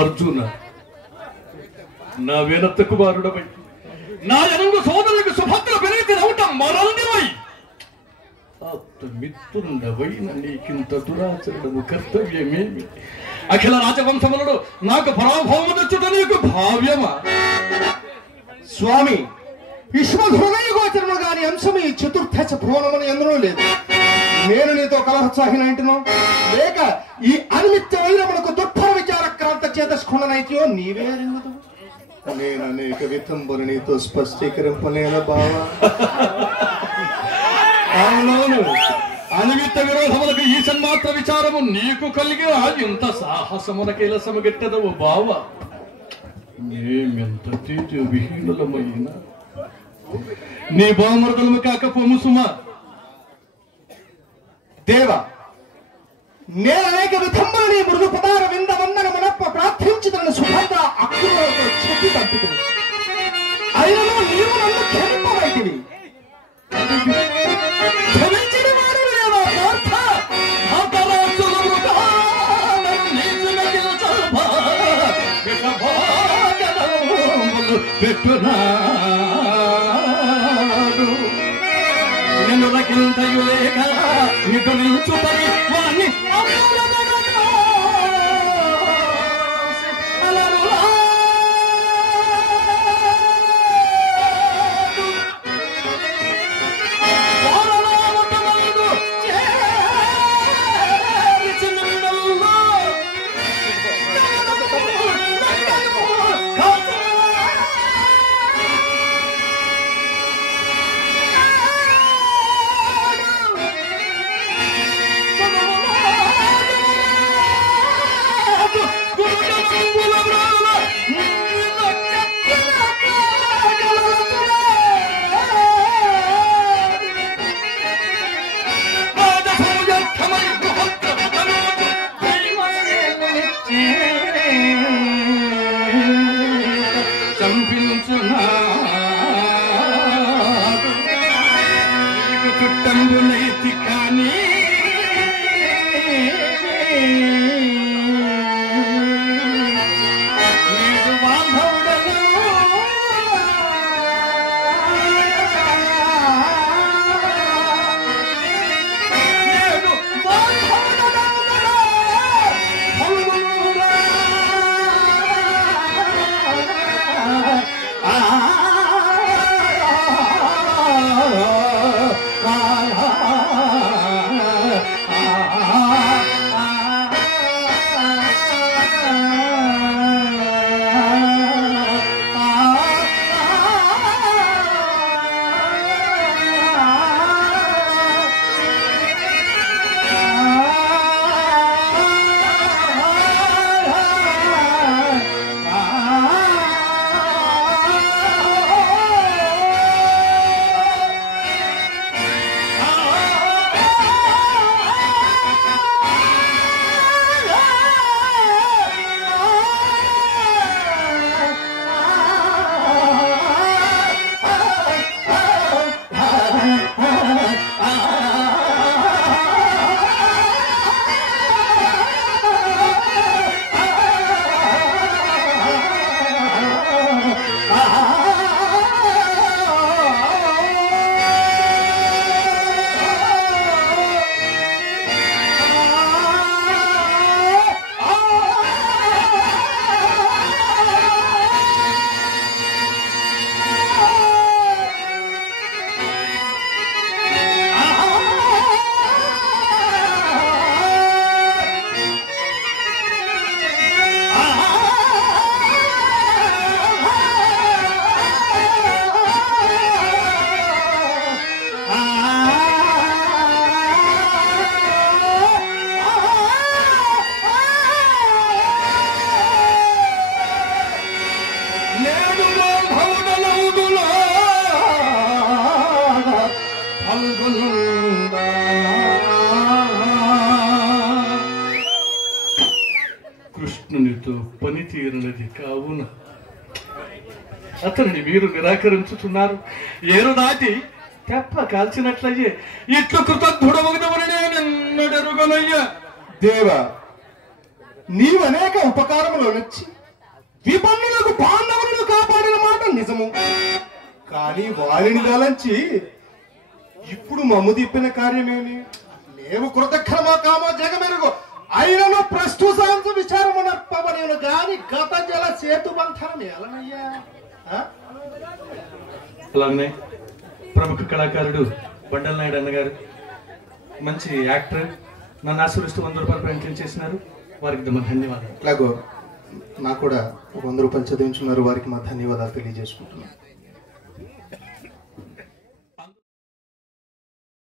అర్జున, నా వినత కుమారుడవై నా ఎనుగు సోదరులకు సుభద్ర పెరిగి నవ్వటం మరల్నివై మిత్రుండవైన నీకింత దురాచరణము కర్తవ్యమేమి? అఖిల రాజవంశములను నాకు పరాభవము తెచ్చుట నీకు భావ్యమా? స్వామి, విశ్వహృదయ గోచరము గాని అంశము ఈ చతుర్థ భువనమును ఎందులో లేదు. నేను నీతో కలహోత్సాహిన అంటున్నావు లేక ఈ అనిమిత్త వైరమునకు దుఃఖ విచారక్రాంత చేతస్కొననైతేయో నీవే అరింగదు. నేను అనేక విధంబులు నీతో స్పష్టీకరింపలేన బావా. అవునవును, అనిమిత్త విరోధములకు ఈ సన్మాత్ర విచారము నీకు కలిగి ఇంత సాహసమున కైలసము గెట్టదవు బావ. మేమెంత తేజ విహీనులమైన నీ బామృతలము కాకపోము సుమా. దేవ, నేను అనేక విధంబులు నీ మృదు పదార వింద వందనమునప్ప ప్రార్థించుతున్న సుభద్ర అక్కులతో చెప్పి తప్పుతుంది. అయినను నీవు నన్ను క్షమింపబైతివి. క్షమించిన వాడు లేదా పార్థ? నిన్ను రకింతయులేక నిగురించుటని వాణ్ణి చుట్టంబులైతి కానీ కృష్ణునితో పనితీరునది కావున అతనిని మీరు నిరాకరించుతున్నారు. ఏరు దాటి తెప్ప కాల్చినట్లయ్యే ఇట్లు కృతజ్ఞుడమగుదమని నేనెన్నడెరుగనయ్యా. దేవ, నీవు అనేక ఉపకారములు నచ్చి విపన్నులకు పాండవులను కాపాడిన మాట నిజము. కానీ వారిని దలంచి ఇప్పుడు మమ్ము తిప్పిన కార్యమేమి? లేవు కృతజ్ఞమో కామో జగమెరుగు అయినను ప్రస్తుతాంశ విచారము నర్పబడిను గాని గత జల సేతు బంధనం ఎలనయ్యా. అలానే ప్రముఖ కళాకారుడు బండల నాయుడు అన్నగారు మంచి యాక్టర్, నన్ను ఆశీర్వదిస్తూ 100 రూపాయలు ప్రయత్నం చేసినారు. వారికి మా ధన్యవాదాలు. ఇట్లాగో నాకు కూడా 100 రూపాయలు చదివించున్నారు. వారికి మా ధన్యవాదాలు తెలియజేసుకుంటున్నాను.